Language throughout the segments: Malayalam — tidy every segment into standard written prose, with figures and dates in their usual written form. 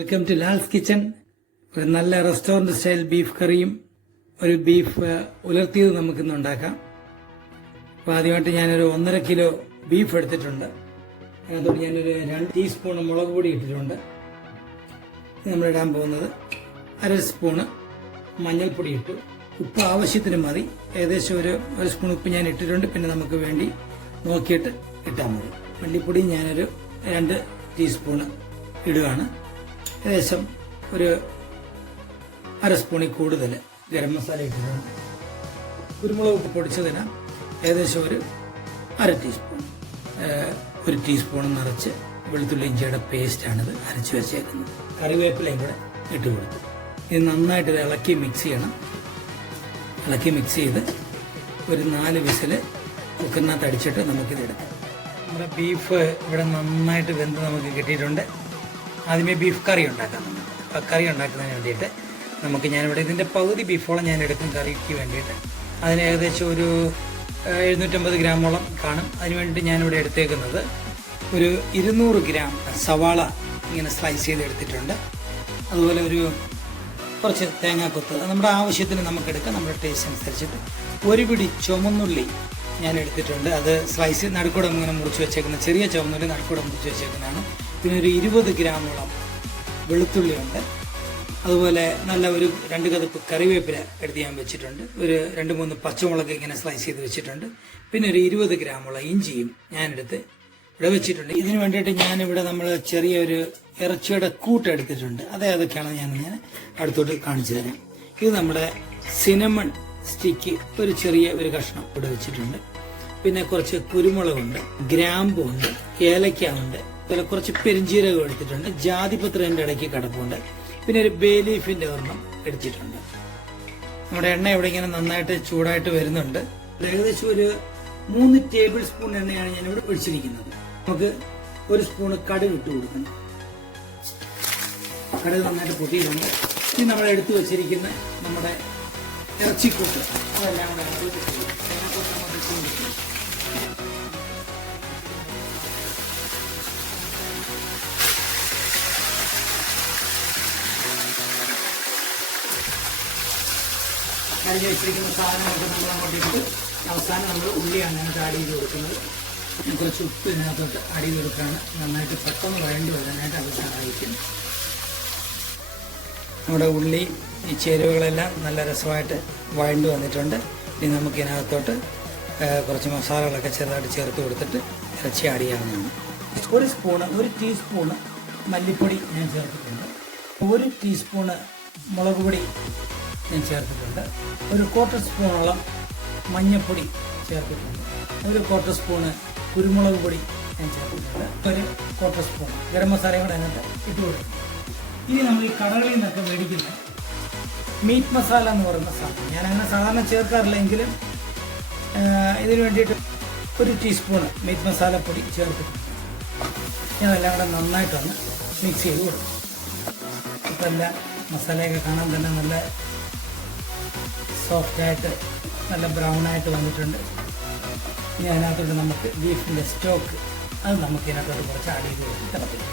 Welcome to Lal's kitchen. ഒരു നല്ല റെസ്റ്റോറന്റ് സ്റ്റൈൽ ബീഫ് കറിയും ഒരു ബീഫ് ഉലർത്തിയത് നമുക്കിന്ന് ഉണ്ടാക്കാം. അപ്പോൾ ആദ്യമായിട്ട് ഞാനൊരു 1.5 കിലോ ബീഫ് എടുത്തിട്ടുണ്ട്. അതിനകത്തോട്ട് ഞാനൊരു 2 ടീസ്പൂൺ മുളക് പൊടി ഇട്ടിട്ടുണ്ട്. നമ്മളിടാൻ പോകുന്നത് 1/2 സ്പൂണ് മഞ്ഞൾപ്പൊടി ഇട്ടു. ഉപ്പ് ആവശ്യത്തിന് മതി. ഏകദേശം ഒരു സ്പൂൺ ഉപ്പ് ഞാൻ ഇട്ടിട്ടുണ്ട്. പിന്നെ നമുക്ക് വേണ്ടി നോക്കിയിട്ട് ഇട്ടാൽ മതി. മല്ലിപ്പൊടി ഞാനൊരു 2 ടീസ്പൂണ് ഇടുകയാണ്. ഏകദേശം ഒരു 1/2 സ്പൂണിൽ കൂടുതൽ ഗരം മസാല ഇട്ടിട്ടുണ്ട്. കുരുമുളക് പൊടിച്ചതിന് ഏകദേശം ഒരു 1/2 ടീസ്പൂൺ. 1 ടീസ്പൂൺ നിറച്ച് വെളുത്തുള്ളി ഇഞ്ചിയുടെ പേസ്റ്റാണിത് അരച്ച് വെച്ചേക്കുന്നത്. കറിവേപ്പിലയും കൂടെ ഇട്ട് കൊടുത്തു. ഇത് നന്നായിട്ട് ഇളക്കി മിക്സ് ചെയ്യണം. ഇളക്കി മിക്സ് ചെയ്ത് ഒരു 4 വിസിൽ കുക്കറിനകത്ത് അടിച്ചിട്ട് നമുക്കിത് എടുക്കാം. നമ്മുടെ ബീഫ് ഇവിടെ നന്നായിട്ട് വെന്ത് നമുക്ക് കിട്ടിയിട്ടുണ്ട്. ആദ്യമേ ബീഫ് കറി ഉണ്ടാക്കാം. നമുക്ക് കറി ഉണ്ടാക്കുന്നതിന് വേണ്ടിയിട്ട് ഞാനിവിടെ ഇതിൻ്റെ പകുതി ബീഫോളം ഞാൻ എടുക്കും കറിക്ക് വേണ്ടിയിട്ട്. അതിന് ഏകദേശം ഒരു 750 ഗ്രാമോളം കാണും. അതിനുവേണ്ടി ഞാനിവിടെ എടുത്തേക്കുന്നത് ഒരു 200 ഗ്രാം സവാള ഇങ്ങനെ സ്ലൈസ് ചെയ്ത് എടുത്തിട്ടുണ്ട്. അതുപോലെ ഒരു കുറച്ച് തേങ്ങാക്കൊത്ത് നമ്മുടെ ആവശ്യത്തിന് നമുക്കെടുക്കാം, നമ്മുടെ ടേസ്റ്റ് അനുസരിച്ചിട്ട്. 1 പിടി ചുമന്നുള്ളി ഞാൻ എടുത്തിട്ടുണ്ട്. അത് സ്ലൈസ് നടുക്കൂടെ ഇങ്ങനെ മുറിച്ച് വെച്ചേക്കുന്ന ചെറിയ ചുമന്നുള്ളി നടുക്കൂടെ മുറിച്ച് വെച്ചേക്കുന്നതാണ്. പിന്നെ ഒരു 20 ഗ്രാമോളം വെളുത്തുള്ളി ഉണ്ട്. അതുപോലെ നല്ല ഒരു 2 കതപ്പ് കറിവേപ്പില എടുത്ത് ഞാൻ വെച്ചിട്ടുണ്ട്. ഒരു 2-3 പച്ചമുളക് ഇങ്ങനെ സ്ലൈസ് ചെയ്ത് വെച്ചിട്ടുണ്ട്. പിന്നെ ഒരു 20 ഗ്രാമോളം ഇഞ്ചിയും ഞാനെടുത്ത് ഇവിടെ വെച്ചിട്ടുണ്ട്. ഇതിന് വേണ്ടിയിട്ട് ഞാനിവിടെ നമ്മൾ ചെറിയൊരു ഇറച്ചിയുടെ കൂട്ട് എടുത്തിട്ടുണ്ട്. അതൊക്കെയാണ് ഞാൻ അടുത്തോട്ട് കാണിച്ചു തരാം. ഇത് നമ്മുടെ സിനമൺ സ്റ്റിക്ക് ഒരു ചെറിയ ഒരു കഷ്ണം ഇവിടെ വെച്ചിട്ടുണ്ട്. പിന്നെ കുറച്ച് കുരുമുളകുണ്ട്, ഗ്രാമ്പുണ്ട്, ഏലക്ക ഉണ്ട്, അതുപോലെ കുറച്ച് പെരിഞ്ചീരകം എടുത്തിട്ടുണ്ട്. ജാതിപത്രം എൻ്റെ ഇടയ്ക്ക് കിടപ്പുണ്ട്. പിന്നെ ഒരു ബേ ലീഫിന്റെ ഒരെണ്ണം എടുത്തിട്ടുണ്ട്. നമ്മുടെ എണ്ണ ഇവിടെ ഇങ്ങനെ നന്നായിട്ട് ചൂടായിട്ട് വരുന്നുണ്ട്. ഏകദേശം ഒരു 3 ടേബിൾ സ്പൂൺ എണ്ണയാണ് ഞാനിവിടെ ഒഴിച്ചിരിക്കുന്നത്. നമുക്ക് 1 സ്പൂണ് കടുക് ഇട്ട് കൊടുക്കണം. കടുക് നന്നായിട്ട് പൊട്ടിയിട്ടുണ്ട്. ഇത് നമ്മൾ എടുത്തു വെച്ചിരിക്കുന്ന നമ്മുടെ ഇറച്ചിക്കൂട്ട് അതെല്ലാം കൂടെ അരിഞ്ഞ് വെച്ചിരിക്കുന്ന സാധനങ്ങളൊക്കെ നമ്മൾ അങ്ങോട്ട് ഇട്ട് അവസാനം നമ്മൾ ഉള്ളിയാണ് അതിനകത്ത് ആഡ് ചെയ്ത് കൊടുക്കുന്നത്. കുറച്ച് ഉപ്പ് ഇതിനകത്തോട്ട് ആഡ് ചെയ്ത് കൊടുക്കുകയാണ്. നന്നായിട്ട് പെട്ടെന്ന് വഴണ്ടി വരാനായിട്ട് അത് സഹായിക്കും. നമ്മുടെ ഉള്ളി ഈ ചേരുവകളെല്ലാം നല്ല രസമായിട്ട് വഴണ്ടി വന്നിട്ടുണ്ട്. ഇനി നമുക്ക് ഇതിനകത്തോട്ട് കുറച്ച് മസാലകളൊക്കെ ചെറുതായിട്ട് ചേർത്ത് കൊടുത്തിട്ട് ഇറച്ചി ആഡ് ചെയ്യാവുന്നതാണ്. 1 ടീസ്പൂണ് മല്ലിപ്പൊടി ഞാൻ ചേർത്തിട്ടുണ്ട്. 1 ടീസ്പൂണ് മുളക് പൊടി ഞാൻ ചേർത്തിട്ടുണ്ട്. ഒരു 1/4 സ്പൂണോളം മഞ്ഞൾപ്പൊടി ചേർത്തിട്ടുണ്ട്. ഒരു 1/4 സ്പൂണ് കുരുമുളക് പൊടി ഞാൻ ചേർത്തിട്ടുണ്ട്. ഒരു 1/4 സ്പൂൺ ഗരം മസാലയും കൂടെ അതിനകത്ത് ഇട്ട് കൊടുക്കും. ഇനി നമ്മൾ ഈ കടകളിൽ നിന്നൊക്കെ മേടിക്കുന്ന മീറ്റ് മസാല എന്ന് പറയുന്ന സാധനം ഞാൻ അങ്ങനെ സാധാരണ ചേർക്കാറില്ല. എങ്കിലും ഇതിന് വേണ്ടിയിട്ട് 1 ടീസ്പൂൺ മീറ്റ് മസാലപ്പൊടി ചേർത്തിട്ടുണ്ട്. ഞാനെല്ലാം കൂടെ നന്നായിട്ടൊന്ന് മിക്സ് ചെയ്ത് കൊടുക്കും. ഇപ്പം എല്ലാം മസാലയൊക്കെ കാണാൻ തന്നെ നല്ല സോഫ്റ്റായിട്ട് നല്ല ബ്രൗണായിട്ട് വന്നിട്ടുണ്ട്. ഇനി അതിനകത്തോട്ട് നമുക്ക് ബീഫിൻ്റെ സ്റ്റോക്ക് അത് നമുക്ക് ഇതിനകത്തോട്ട് കുറച്ച് ആഡ് ചെയ്ത് കൊടുത്ത് തിളപ്പിക്കും.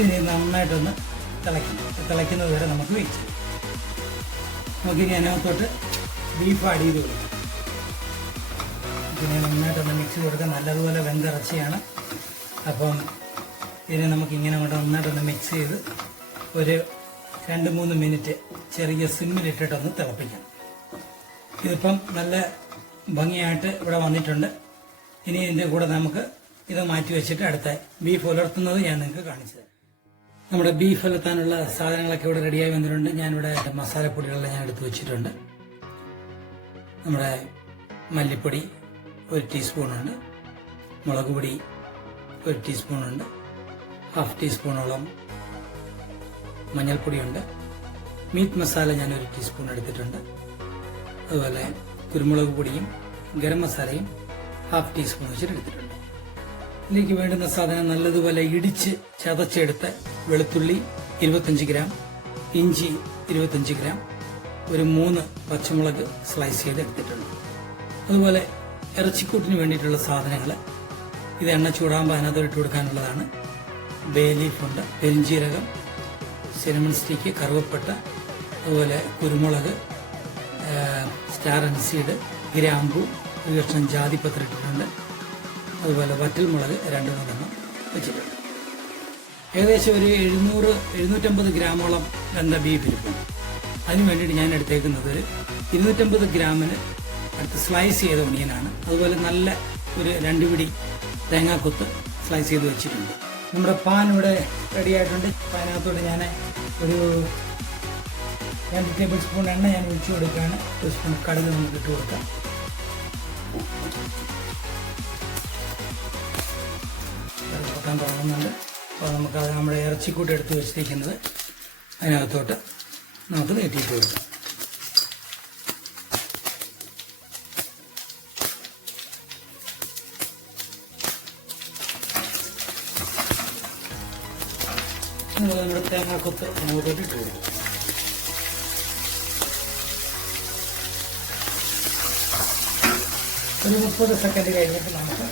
ഇനി നന്നായിട്ടൊന്ന് തിളയ്ക്കുന്നത് വരെ നമുക്ക് വെയിറ്റ് ചെയ്യാം. നമുക്കിനി അതിനകത്തോട്ട് ബീഫ് ആഡ് ചെയ്ത് കൊടുക്കാം. പിന്നെ നന്നായിട്ടൊന്ന് മിക്സ് ചെയ്ത് കൊടുക്കാം. നല്ലതുപോലെ വെന്തിറച്ചിയാണ്. അപ്പം ഇതിനെ നമുക്കിങ്ങനെ അങ്ങോട്ട് നന്നായിട്ടൊന്ന് മിക്സ് ചെയ്ത് ഒരു 2-3 മിനിറ്റ് ചെറിയ സിമ്മിലിട്ടിട്ടൊന്ന് തിളപ്പിക്കാം. ഇതിപ്പം നല്ല ഭംഗിയായിട്ട് ഇവിടെ വന്നിട്ടുണ്ട്. ഇനി ഇതിൻ്റെ കൂടെ നമുക്ക് ഇത് മാറ്റി വെച്ചിട്ട് അടുത്ത ബീഫ് ഉലർത്തുന്നത് ഞാൻ നിങ്ങൾക്ക് കാണിച്ചു തരാം. നമ്മുടെ ബീഫ് ഉലർത്താനുള്ള സാധനങ്ങളൊക്കെ ഇവിടെ റെഡിയായി വന്നിട്ടുണ്ട്. ഞാനിവിടെ മസാലപ്പൊടികളെല്ലാം ഞാൻ എടുത്ത് വെച്ചിട്ടുണ്ട്. നമ്മുടെ മല്ലിപ്പൊടി 1 ടീസ്പൂണുണ്ട്, മുളക് പൊടി 1 ടീസ്പൂണുണ്ട്, 1/2 ടീസ്പൂണോളം മഞ്ഞൾപ്പൊടിയുണ്ട്, മീറ്റ് മസാല ഞാൻ 1 ടീസ്പൂൺ എടുത്തിട്ടുണ്ട്. അതുപോലെ കുരുമുളക് പൊടിയും ഗരം മസാലയും 1/2 ടീസ്പൂൺ വെച്ചിട്ട് എടുത്തിട്ടുണ്ട്. ഇതിലേക്ക് വേണ്ടുന്ന സാധനം നല്ലതുപോലെ ഇടിച്ച് ചതച്ചെടുത്ത് വെളുത്തുള്ളി 25 ഗ്രാം, ഇഞ്ചി 25 ഗ്രാം, ഒരു 3 പച്ചമുളക് സ്ലൈസ് ചെയ്ത് എടുത്തിട്ടുണ്ട്. അതുപോലെ ഇറച്ചിക്കൂട്ടിന് വേണ്ടിയിട്ടുള്ള സാധനങ്ങൾ. ഇത് എണ്ണ ചൂടാകുമ്പോൾ അതിനകത്ത് ഇട്ട് കൊടുക്കാനുള്ളതാണ്. ബേ ലീഫുണ്ട്, പെരിഞ്ചീരകം, സിനമൺ സ്റ്റിക്ക്, കറുവപ്പട്ട, അതുപോലെ കുരുമുളക്, സ്റ്റാർ അൻസീഡ്, ഗ്രാമ്പു, ഒരു കഷ്ണം ജാതിപത്രം ഇട്ടിട്ടുണ്ട്. അതുപോലെ വറ്റൽമുളക് 2-3 വെച്ചിട്ടുണ്ട്. ഏകദേശം ഒരു 750 ഗ്രാമോളം വെന്ത ബീഫ് ഇരിപ്പുണ്ട്. അതിന് വേണ്ടിയിട്ട് ഞാൻ എടുത്തേക്കുന്നത് ഒരു 250 ഗ്രാമിന് അടുത്ത് സ്ലൈസ് ചെയ്ത ഒണിയനാണ്. അതുപോലെ നല്ല ഒരു 2 പിടി തേങ്ങാക്കൊത്ത് സ്ലൈസ് ചെയ്ത് വെച്ചിട്ടുണ്ട്. നമ്മുടെ പാൻ ഇവിടെ റെഡി ആയിട്ടുണ്ട്. അതിനകത്തോട്ട് ഞാൻ ഒരു 2 ടേബിൾ സ്പൂൺ എണ്ണ ഞാൻ ഒഴിച്ചു കൊടുക്കുകയാണ്. 1 സ്പൂൺ കടുക് നമുക്ക് ഇട്ട് കൊടുക്കാം. പൊട്ടാൻ തുടങ്ങുന്നുണ്ട്. അപ്പോൾ നമുക്കത് നമ്മുടെ ഇറച്ചിക്കൂട്ട് എടുത്ത് വെച്ചിരിക്കുന്നത് അതിനകത്തോട്ട് നമുക്ക് നീട്ടിയിട്ട് കൊടുക്കാം. നമ്മുടെ തേങ്ങാക്കൊത്ത് അതിനകത്തോട്ട് ഇട്ട് കൊടുക്കും. ഒരു 30 സെക്കൻഡ് കഴിഞ്ഞിട്ട് നമുക്ക്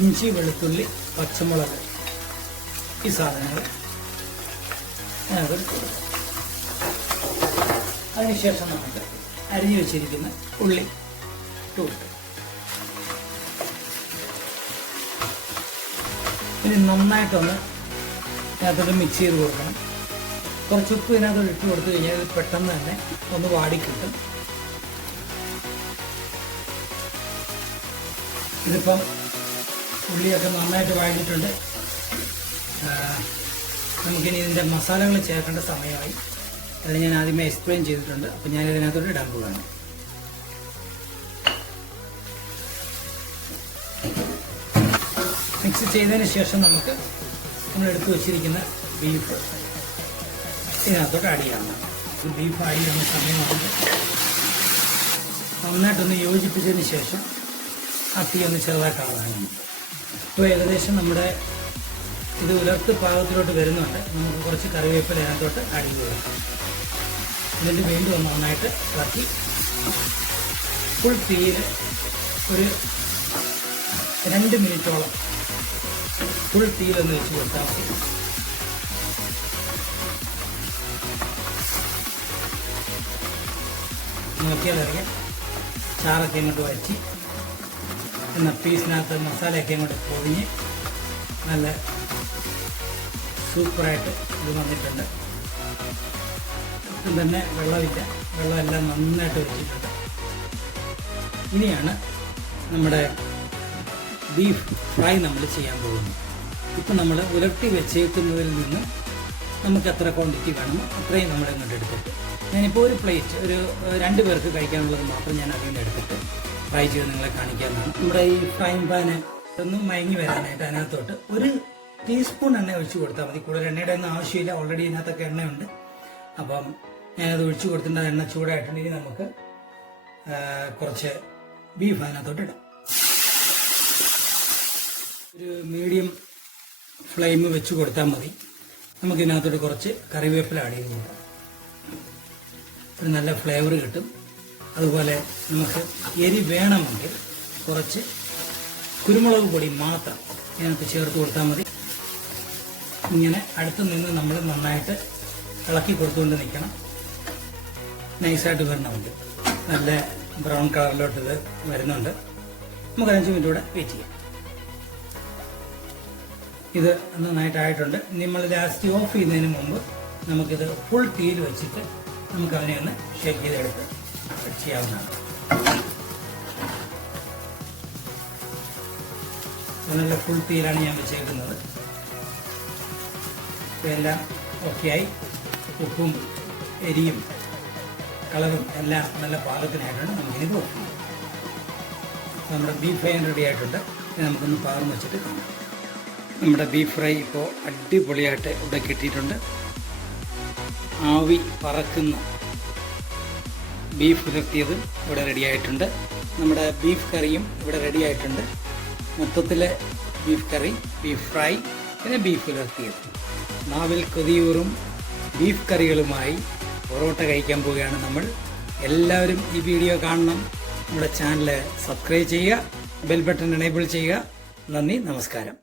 ഇഞ്ചി, വെളുത്തുള്ളി, പച്ചമുളക്, ഈ സാധനങ്ങൾ അതിനകത്ത് കൊടുക്കാം. അതിനുശേഷം നമുക്ക് അരിഞ്ഞു വെച്ചിരിക്കുന്ന ഉള്ളി ഇട്ട് കൊടുക്കാം. ഇനി നന്നായിട്ടൊന്ന് ഇതിനകത്തോട്ട് മിക്സ് ചെയ്ത് കൊടുക്കണം. കുറച്ച് ഉപ്പ് ഇതിനകത്തോട്ട് ഇട്ട് കൊടുത്തു കഴിഞ്ഞാൽ ഇത് പെട്ടെന്ന് തന്നെ ഒന്ന് വാടിക്കിട്ടും. ഇതിപ്പം ഉള്ളിയൊക്കെ നന്നായിട്ട് വഴറ്റിയിട്ടുണ്ട്. നമുക്കിനി ഇതിൻ്റെ മസാലകൾ ചേർക്കേണ്ട സമയമായി. അത് ഞാൻ ആദ്യമേ എക്സ്പ്ലെയിൻ ചെയ്തിട്ടുണ്ട്. അപ്പം ഞാൻ ഇതിനകത്തോട്ട് ഇടാൻ പോവുകയാണ്. മിക്സ് ചെയ്തതിന് ശേഷം നമുക്ക് നമ്മൾ എടുത്തു വച്ചിരിക്കുന്ന ബീഫ് ഇതിനകത്തോട്ട് ആഡ് ചെയ്യാവുന്നതാണ്. ബീഫ് ആഡ് ചെയ്യുന്ന സമയമാണ് നന്നായിട്ടൊന്ന് യോജിപ്പിച്ചതിന് ശേഷം ആ തീ ഒന്ന് ചെറുതാക്കാവുന്നതാണ്. ഇപ്പോൾ ഏകദേശം നമ്മുടെ ഇത് ഉലർത്ത് പാകത്തിലോട്ട് വരുന്നുണ്ട്. നമുക്ക് കുറച്ച് കറിവേപ്പില അതിനകത്തോട്ട് ആഡ് ചെയ്ത് കൊടുക്കാം. എന്നിട്ട് വീണ്ടും ഒന്ന് നന്നായിട്ട് ഇളക്കി ഫുൾ തീയിൽ ഒരു 2 മിനിറ്റോളം ഫുൾ തീയിലൊന്ന് വെച്ച് കൊടുത്താൽ മതി. നോക്കിയാലറിയാം ചാറൊക്കെ ഇങ്ങോട്ട് വരച്ച് എന്നാൽ പീസിനകത്ത് മസാലയൊക്കെ ഇങ്ങോട്ട് പൊതിഞ്ഞ് നല്ല സൂപ്പറായിട്ട് ഇത് വന്നിട്ടുണ്ട്. ഒട്ടും തന്നെ വെള്ളമില്ല, വെള്ളമെല്ലാം നന്നായിട്ട് വെച്ചിട്ടുണ്ട്. ഇനിയാണ് നമ്മുടെ ബീഫ് ഫ്രൈ നമ്മൾ ചെയ്യാൻ പോകുന്നത്. ഇപ്പം നമ്മൾ ഉലർത്തി വെച്ചേക്കുന്നതിൽ നിന്ന് നമുക്ക് എത്ര ക്വാണ്ടിറ്റി വേണമോ അത്രയും നമ്മൾ ഇങ്ങോട്ട് എടുത്തിട്ട് ഞാനിപ്പോൾ ഒരു പ്ലേറ്റ് ഒരു 2 പേർക്ക് കഴിക്കാനുള്ളത് മാത്രം ഞാൻ അതിൽ നിന്ന് എടുത്തിട്ട് ഫ്രൈ ചെയ്ത് നിങ്ങളെ കാണിക്കാവുന്നതാണ്. നമ്മുടെ ഈ ഫ്രൈങ് പാന് ഒന്നും മയങ്ങി വരാനായിട്ട് അതിനകത്തോട്ട് 1 ടീസ്പൂൺ എണ്ണ ഒഴിച്ചു കൊടുത്താൽ മതി. കൂടുതൽ എണ്ണയുടെ ഒന്നും ആവശ്യമില്ല, ഓൾറെഡി ഇതിനകത്തൊക്കെ എണ്ണയുണ്ട്. അപ്പം ഞാനത് ഒഴിച്ചു കൊടുത്തിട്ട് എണ്ണ ചൂടായിട്ടുണ്ടെങ്കിൽ നമുക്ക് കുറച്ച് ബീഫ് അതിനകത്തോട്ട് ഇടാം. ഒരു മീഡിയം ഫ്ലെയിം വെച്ച് കൊടുത്താൽ മതി. നമുക്ക് ഇതിനകത്തോട്ട് കുറച്ച് കറിവേപ്പില ആഡ് ചെയ്ത് കൊടുക്കാം. ഒരു നല്ല ഫ്ലേവർ കിട്ടും. അതുപോലെ നമുക്ക് എരി വേണമെങ്കിൽ കുറച്ച് കുരുമുളക് പൊടി മാത്രം ഇതിനകത്ത് ചേർത്ത് കൊടുത്താൽ മതി. ഇങ്ങനെ അടുത്ത് നിന്ന് നമ്മൾ നന്നായിട്ട് ഇളക്കി കൊടുത്തുകൊണ്ട് നിൽക്കണം. നൈസായിട്ട് വരണമെങ്കിൽ നല്ല ബ്രൗൺ കളറിലോട്ട് ഇത് വരുന്നുണ്ട്. നമുക്ക് 5 മിനിറ്റ് കൂടെ വെയിറ്റ് ചെയ്യാം. ഇത് നന്നായിട്ടായിട്ടുണ്ട്. നമ്മൾ ലാസ്റ്റ് ഓഫ് ചെയ്യുന്നതിന് മുമ്പ് നമുക്കിത് ഫുൾ തീയിൽ വെച്ചിട്ട് നമുക്ക് അതിനെ ഒന്ന് ഷേക്ക് ചെയ്തെടുത്ത് ചെയ്യാവുന്നതാണ്. നല്ല ഫുൾ തീയിലാണ് ഞാൻ വെച്ചേക്കുന്നത്. എല്ലാം ഓക്കെയായി. ഉപ്പും എരിയും കളറും എല്ലാം നല്ല പാകത്തിനായിട്ടുണ്ട്. നമുക്കിനി നോക്കാം. നമ്മുടെ ബീഫ് ഫ്രൈ റെഡി ആയിട്ടുണ്ട്. ഇനി നമുക്കൊന്ന് പാകം വെച്ചിട്ട് കാണാം. നമ്മുടെ ബീഫ് ഫ്രൈ ഇപ്പോൾ അടിപൊളിയായിട്ട് ഇവിടെ കിട്ടിയിട്ടുണ്ട്. ആവി പറക്കുന്ന ബീഫ് ഉലർത്തിയതും ഇവിടെ റെഡിയായിട്ടുണ്ട്. നമ്മുടെ ബീഫ് കറിയും ഇവിടെ റെഡിയായിട്ടുണ്ട്. മൊത്തത്തിൽ ബീഫ് കറി, ബീഫ് ഫ്രൈ, പിന്നെ ബീഫ് ഉലർത്തിയത്. നാവിൽ കൊതിയൂറും ബീഫ് കറികളുമായി പൊറോട്ട കഴിക്കാൻ പോവുകയാണ് നമ്മൾ. എല്ലാവരും ഈ വീഡിയോ കാണണം. നമ്മുടെ ചാനൽ സബ്സ്ക്രൈബ് ചെയ്യുക, ബെൽ ബട്ടൺ എനേബിൾ ചെയ്യുക. നന്ദി, നമസ്കാരം.